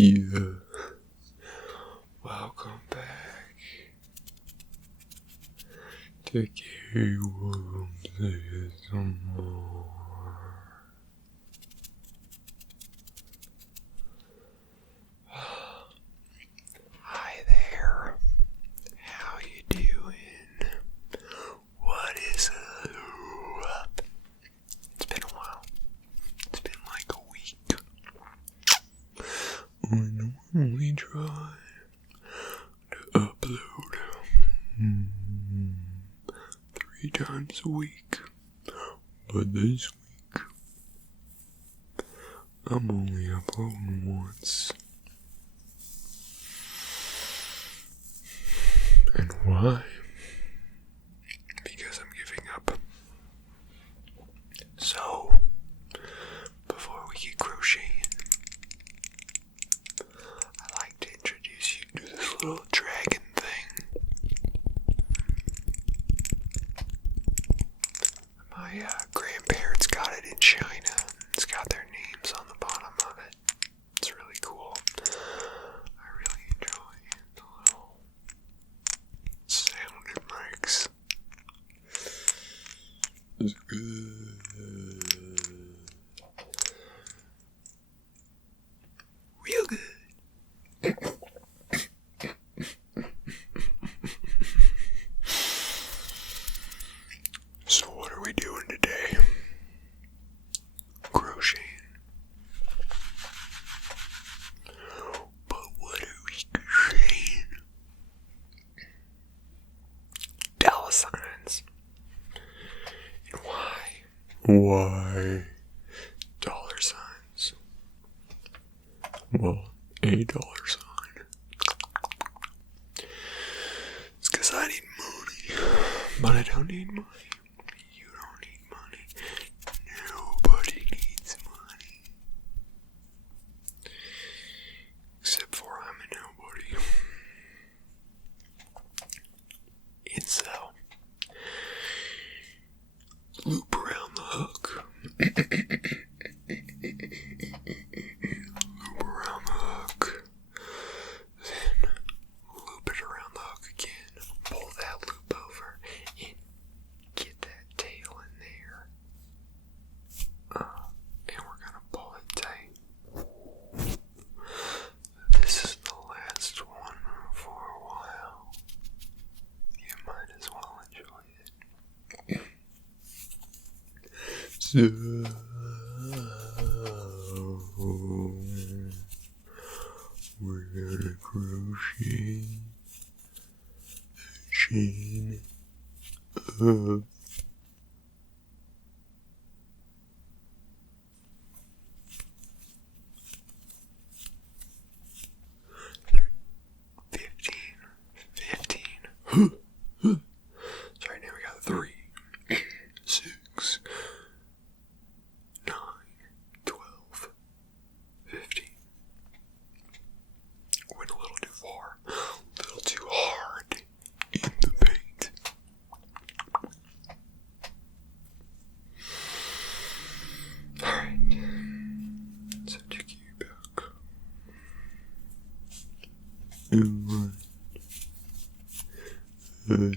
Yeah. Welcome back to K-Wullums ASMR. Hi there. How you doing? What is up? It's been a while. It's been like a week. I normally try to upload 3 times a week, but this week I'm only uploading once. And why? Because I'm giving up. So, before we get crocheting, I'd like to introduce you to this little dragon thing. My grandparents got it in China. It's got their names on the bottom of it. It's really cool. I really enjoy the little sound it makes. It's good. Real good. So what are we doing today? Crocheting. But what are we crocheting? Dollar signs. And why? Why dollar signs? Well, a dollar sign. It's because I need money. But I don't need money. You don't need money. Nobody needs money. Except for I'm a nobody. And so, loop around the hook. Loop around the hook. Then loop it around the hook again. Pull that loop over and get that tail in there. And we're gonna pull it tight. This is the last one for a while. You might as well enjoy it. So, we're gonna crochet a chain of 15. So right now we got 3, 6, 9, 12, 15. Went a little too far, a little too hard in the paint. Alright, so take you back. And 1, 2,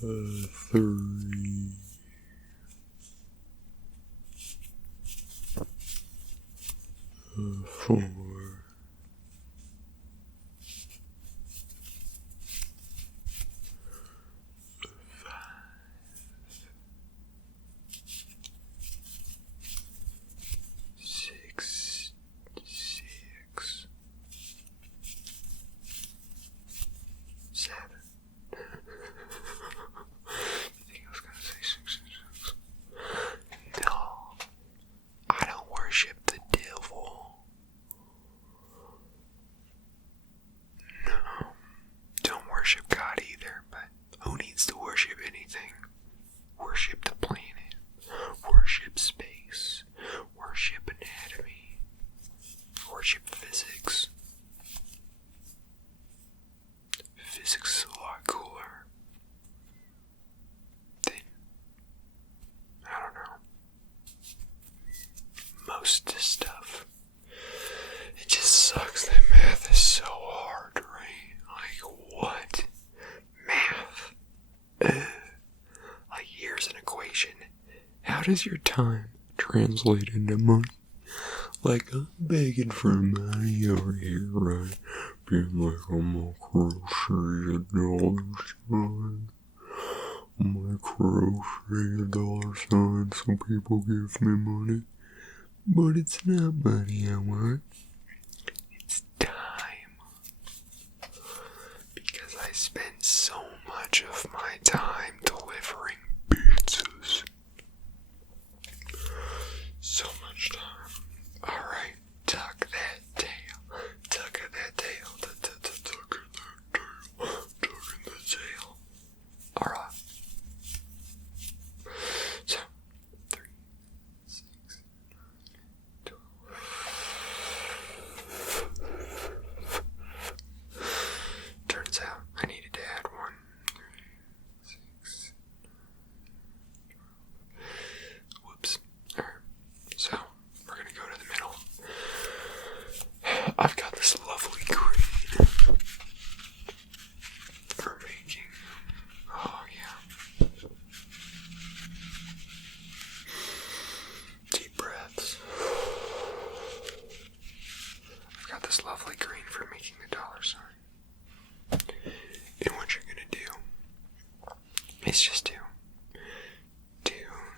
3, 4, 6, 7. You think I was gonna say 666? No, I don't worship the devil. used to stuff. It just sucks that math is so hard, right? Like, what? Math? Like, here's an equation. How does your time translate into money? Like, I'm begging for money over here, right? Being like, I'm gonna crochet a dollar sign. I'm gonna crochet a dollar sign so people give me money. But it's not money I want. It's time. Because I spend so much of my time delivering pizzas. So much time. Alright, tuck that tail. Tuck that tail. Tuck in that tail. Tuck in the tail. Alright. So, 3, 6, 9, 12. Turns out I needed to add 1, 3, 6, 9, 12. Whoops. Alright. So, we're gonna go to the middle. I've got this lovely green for making. Oh, yeah. Deep breaths. I've got this lovely green for making the dollar sign. And what you're gonna do is just do 2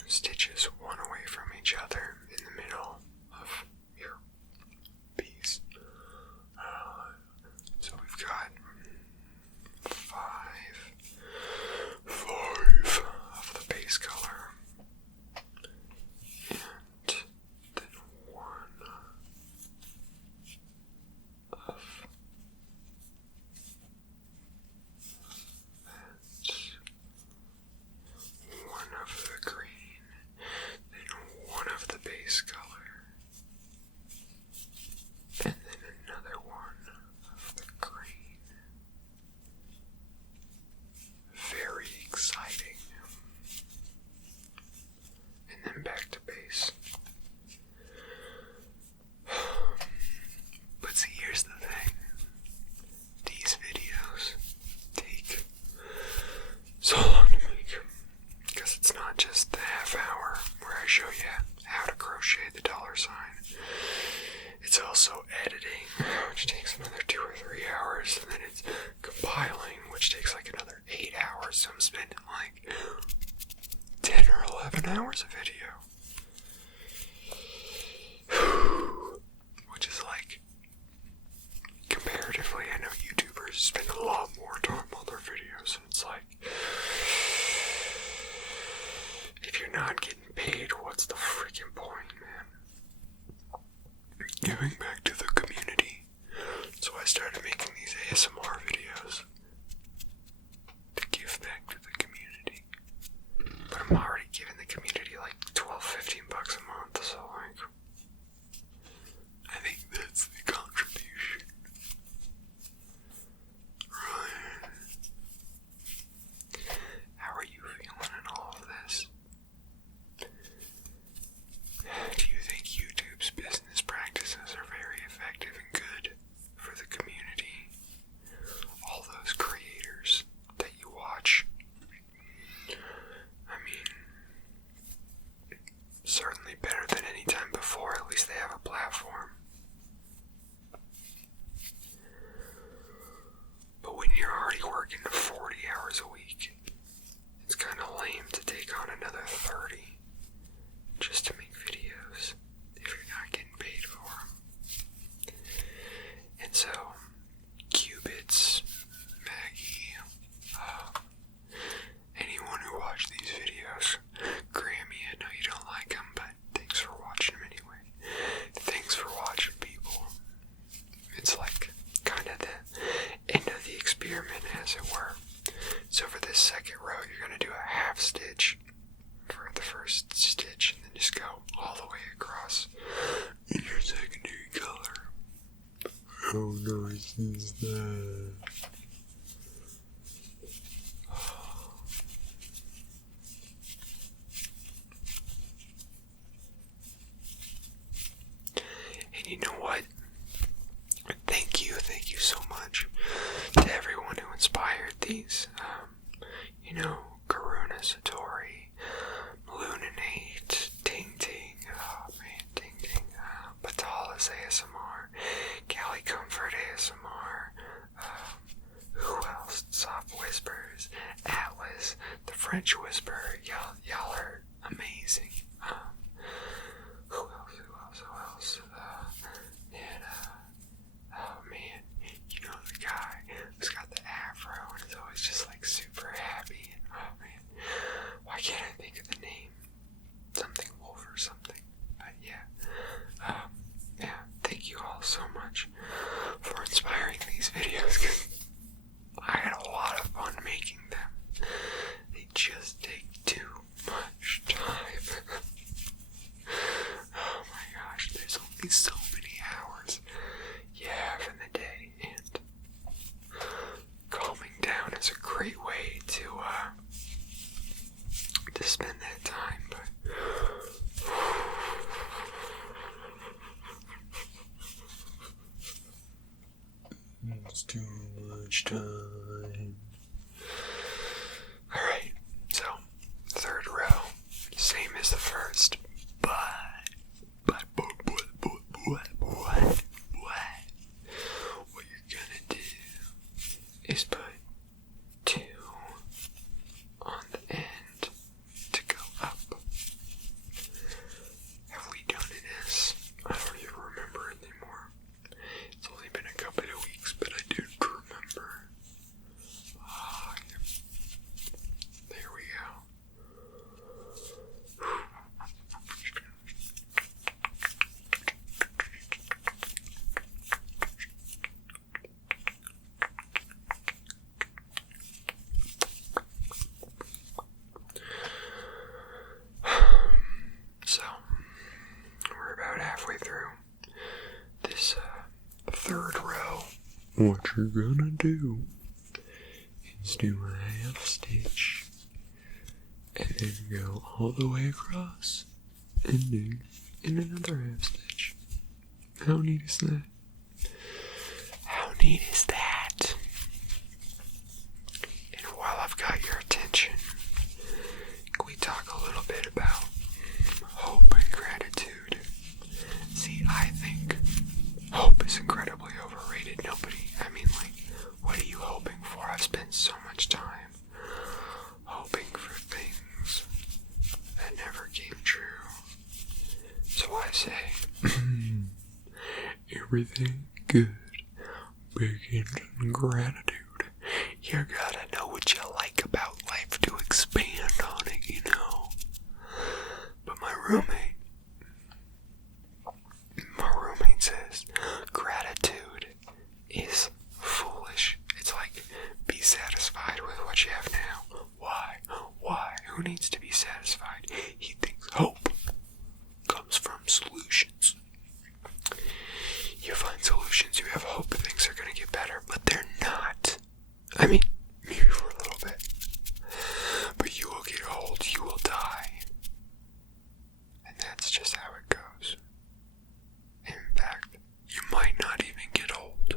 stitches, one away from each other in the middle of your piece. So we've got 5 of the base color, and then 1 of one of the green, then 1 of the base color, and then another 1 of the green. Very exciting. And then back to base. But see, here's the thing. These videos take so long to make. Because it's not just the half hour where I show you how to crochet the dollar sign. It's also editing, which takes another 2 or 3 hours, and then it's compiling, which takes like another 8 hours, so I'm spending like 10 or 11 hours of video. Which is like, comparatively, I know YouTubers spend a lot more time on their videos, and it's like, if you're not getting paid, what's the freaking point, man? Giving back to the community. So I started making these ASMR videos to give back to the community. But I'm already giving the community like $12-15 a month, so like, I think that's the contribution. Right. How are you feeling in all of this? Do you think YouTube's business practices are very effective and good for the community? All those creators that you watch. I mean, certainly better than any time before. At least they have a platform. But when you're already working 40 hours a week, it's kind of lame to take on another 30 just to make videos if you're not getting paid for them. And so, Cubits, Maggie, anyone who watched these videos, Grammy, I know you don't like them, but thanks for watching them anyway. Thanks for watching, people. It's like kind of the end of the experiment, as it were. So for this second row, you're going to do a half stitch for the first stitch, and then just go all the way across in your secondary color. How nice is that? And you know what? Thank you so much to everyone who inspired these. Karuna Satori, Lunanate, Ting Ting, Ting Ting, Batala's ASMR, Cali Comfort ASMR, who else? Soft Whispers, Atlas, the French Whisperer, y'all are amazing. Who else? Oh man, the guy who's got the afro and is always just like super happy. And oh man, why can't I think of the name? Something Wolf or something. But yeah, thank you all so much for inspiring these videos, because I had a lot of fun making them. They just take too much time. Oh my gosh, there's only so many hours you have in the day, and calming down is a great way to spend that time, but it's too much time. Alright, so third row, same as the first, but what you're gonna do is put 2 on the end to go up. Have we done this? I don't even remember anymore. It's only been a couple of weeks, but I do remember. There we go. So, we're about halfway through this third row. What you're gonna do is do a half stitch and then go all the way across and then in another half stitch. How neat is that? How neat is that? And while I've got your attention, can we talk a little bit about hope and gratitude? See, I think hope is incredibly overrated. What are you hoping for? I've spent so much time hoping for things that never came true. So I say, everything good begins in gratitude. You gotta know what you like about life to expand on it, But my roommate says gratitude is foolish. It's like, be satisfied with what you have now. Why? Who needs to be satisfied? He thinks hope comes from solutions. You find solutions, you have hope that things are going to get better, but they're not. Maybe for a little bit. But you will get old, you will die. And that's just how it goes. In fact, you might not even get old.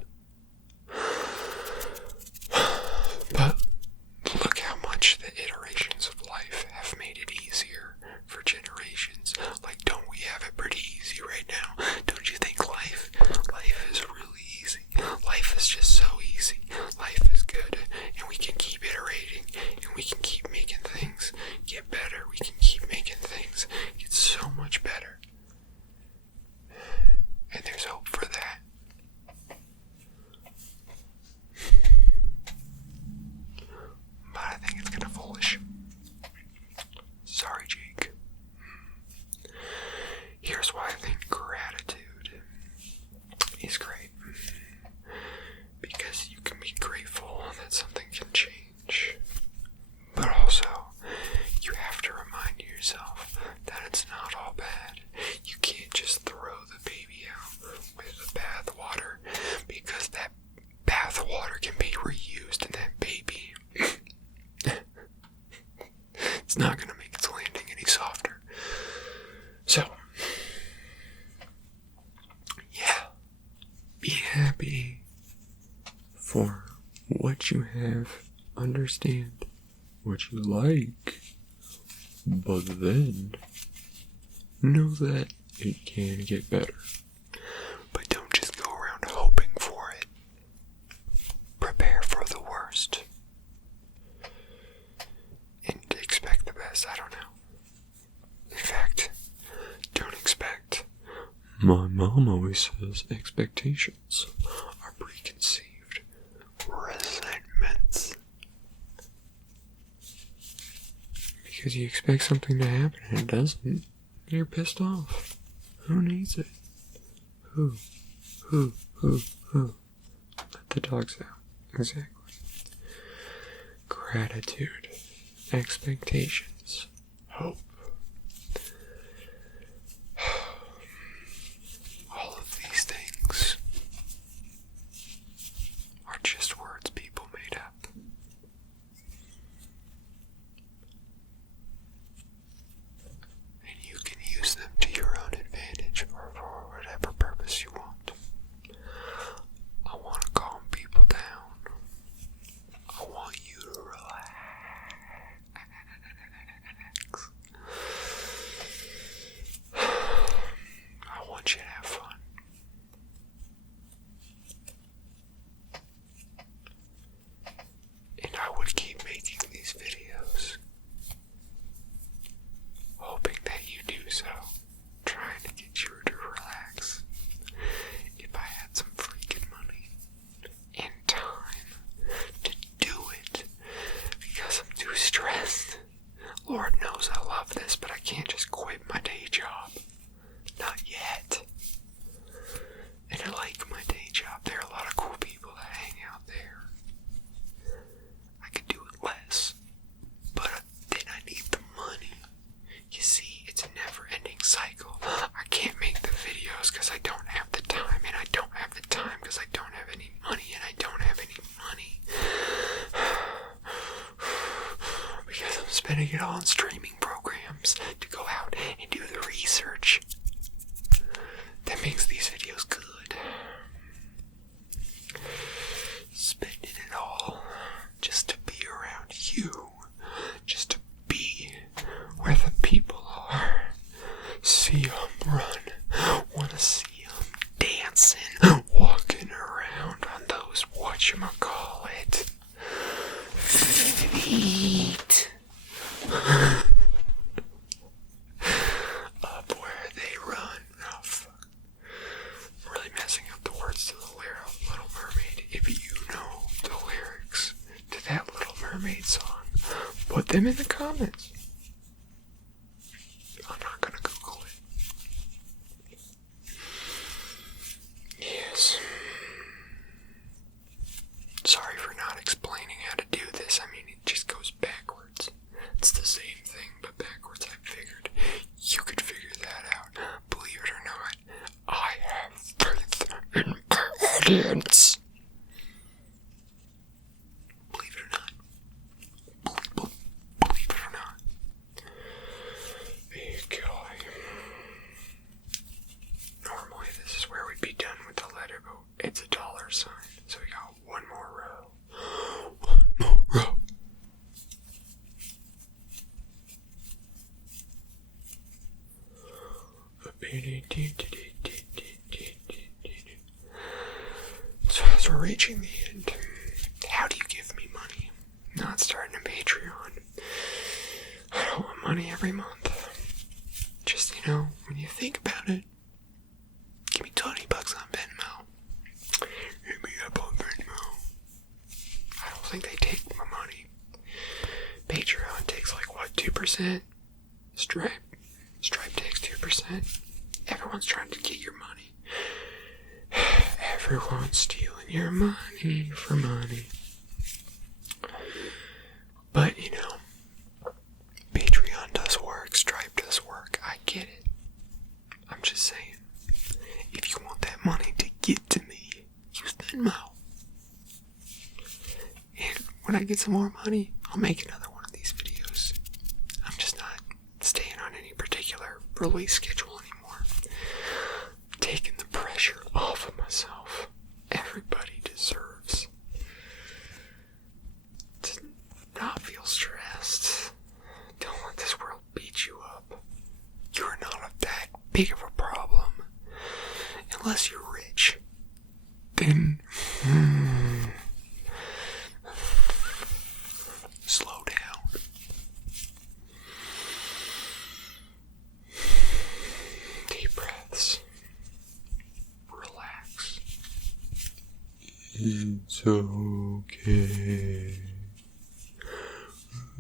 Be happy for what you have. Understand what you like. But then, know that it can get better. But don't just go around hoping for it. Prepare for the worst. And expect the best. I don't know. In fact, don't expect. My mom always says expectations are preconceived resentments. Because you expect something to happen and it doesn't, you're pissed off. Who needs it? Who? Let the dogs out. Exactly. Gratitude. Expectations. Hope. All of these things are just words people made up. And you can use them to your own advantage or for whatever purpose you want. I want to calm people down. I want you to relax. I want you to have fun. And I would keep making these videos, hoping that you do so, trying to get you to relax. If I had some freaking money and time to do it, because I'm too stressed. Lord knows I love this, but I can't just quit my day job. Not yet. And I like my day job. There are a lot of cool people that hang out there. I could do it less, but then I need the money. You see, it's a never-ending cycle. I can't make the videos because I don't have the time, and I don't have the time because I don't have any money, and I don't have any money because I'm spending it all on streaming programs to go out and do the research that makes these videos good. Spending it all just to be around you, just to be where the people are. See them run, want to see them dancing, walking around on those whatchamacallit feet. Up where they run. Oh, fuck. I'm really messing up the words to the Little Mermaid. If you know the lyrics to that Little Mermaid song, put them in the comments. I'm not gonna Google it. Yes. Sorry for not explaining how to do this. I mean, it just goes backwards. It's the same thing, but backwards. I figured you could figure that out. Believe it or not, I have faith in my audience. Believe it or not. Believe it or not. Okay. Normally this is where we'd be done with the letter, but it's a dollar sign. So we got one more row. One more row. So as we're reaching the end, how do you give me money? Not starting a Patreon. I don't want money every month. Just, when you think about it, give me $20 on Venmo. Hit me up on Venmo. I don't think they take my money. Patreon takes 2%? Stripe takes 2%. Everyone's trying to get your money. Everyone's stealing your money for money. But, Patreon does work, Stripe does work. I get it. I'm just saying, if you want that money to get to me, use Venmo. And when I get some more money, I'll make another one of these videos. I'm just not staying on any particular release schedule anymore. Taking the pressure off of myself. unless you're rich, then slow down. Deep breaths. Relax. It's okay.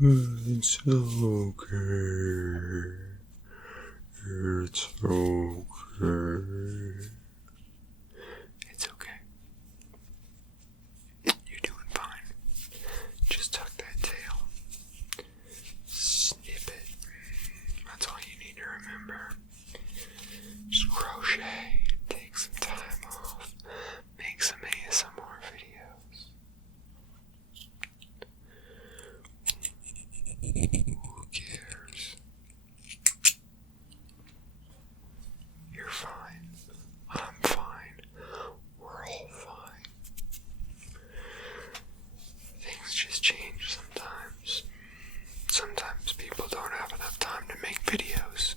It's okay. It's okay. It's okay. You're doing fine. Just tuck that tail. Snip it. That's all you need to remember. Just crochet. Take some time off. Make some ASMR videos. Who cares? You're fine. I'm fine. We're all fine. Things just change sometimes. Sometimes people don't have enough time to make videos.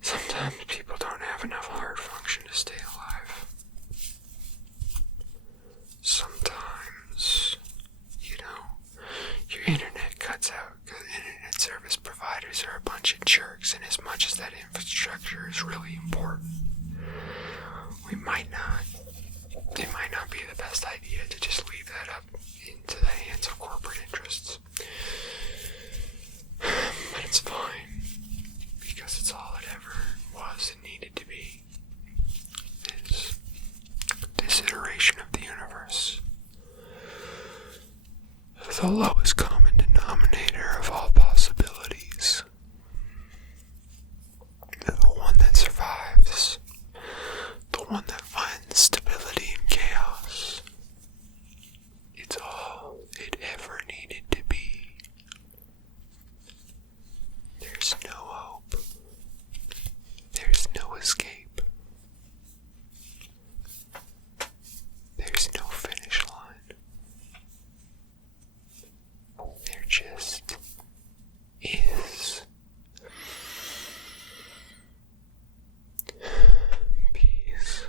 Sometimes people don't have enough heart function to stay alive. Sometimes, your internet cuts out because internet service providers are a bunch of jerks, and as much as that infrastructure is really important, it might not be the best idea to just leave that up into the hands of corporate interests. But it's fine, because it's all it ever was and needed to be, is this iteration of the universe. The lowest common denominator of all possibilities. The one that survives. The one that finds stability in chaos. It's all it ever needed to be. There's no hope. There's no escape. There's no finish line. There just is. Peace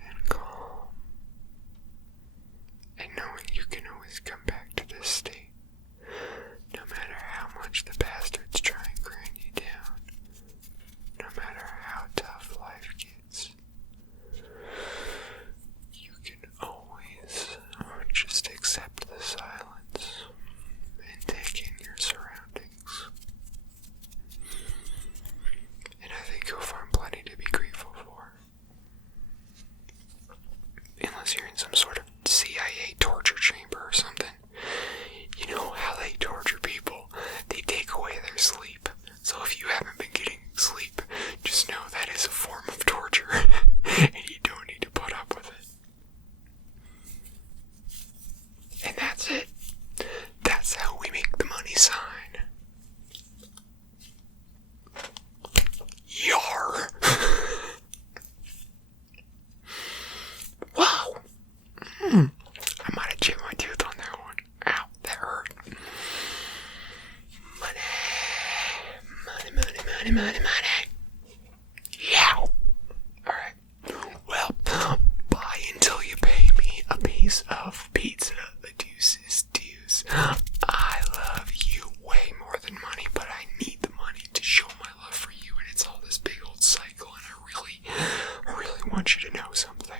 and calm. And knowing you can always come back to this state, no matter how much the bastards try and grind you down, no matter how tough life gets, you can always just accept the silence and take in your surroundings. And I think you'll find plenty to be grateful for. Unless you're in some sort of CIA torture chamber or something. You know how they torture people? They take away their sleep. So if you haven't been getting sleep, just know that is a form of torture. And you don't need to put up with it. And that's it. That's how we make the money sign. Yar! Wow! I might have chipped my tooth on that one. Ow, that hurt. Money. Yow! Alright. Well, bye until you pay me a piece of pizza. The deuce is deuce. I love you way more than money, but I need the money to show my love for you, and it's all this big old cycle, and I really want you to know something.